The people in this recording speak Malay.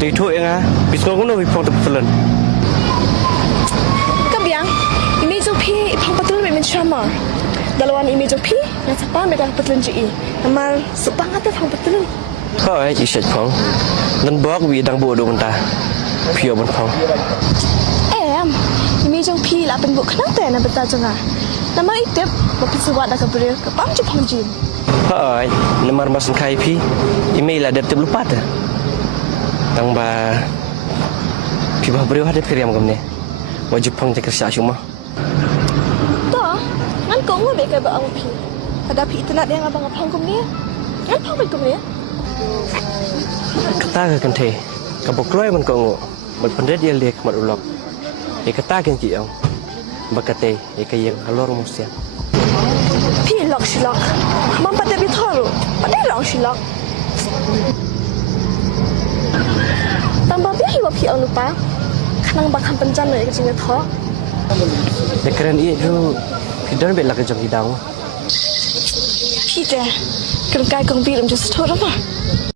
Tùy thôi nga, bis ngô cũng đâu bị phong tập lần. Các biang, ini jopi ipang betul memang sama. Dalam ini jopi, yang siapa mereka betul jadi. Namal sebangat tu pang betul. Thôi chị sạch phong, lần bóc vì đang bộ đồ con ta, phiêu bên phong. Em, ini jopi lah penbuk kenapa nak betul jangan. Namal itu berpisuat dah keberir kepam je pang jin. Thôi, nomor masuk KIP, email ada tiap lupa dah. Tang ba, pibah beriu ada periam kau ni. Wajib phong cakap siapa cuma. Toh, ngan kau ngau bekai ba ang pi. Ada pi itu nak dia ngabang ngapang kau ni. Ngan pang bekai kau ni. Kata ke kan teh, kabuk keluar man kau ngau. Berpendek dia lihat kemat ulok. Ia kata kan ciong. Bakate, ia kaya yang halor musia. Pi lok silok. Mampat dia bitaru. Pada long silok. Tambah biar hiwa pi ang lupa. Kanang bakal penjana ya kecilnya toh. Dekran ia tu, kita nak belak ke jom hidang. Pi deh. Kerengkai kong bilam just toh apa?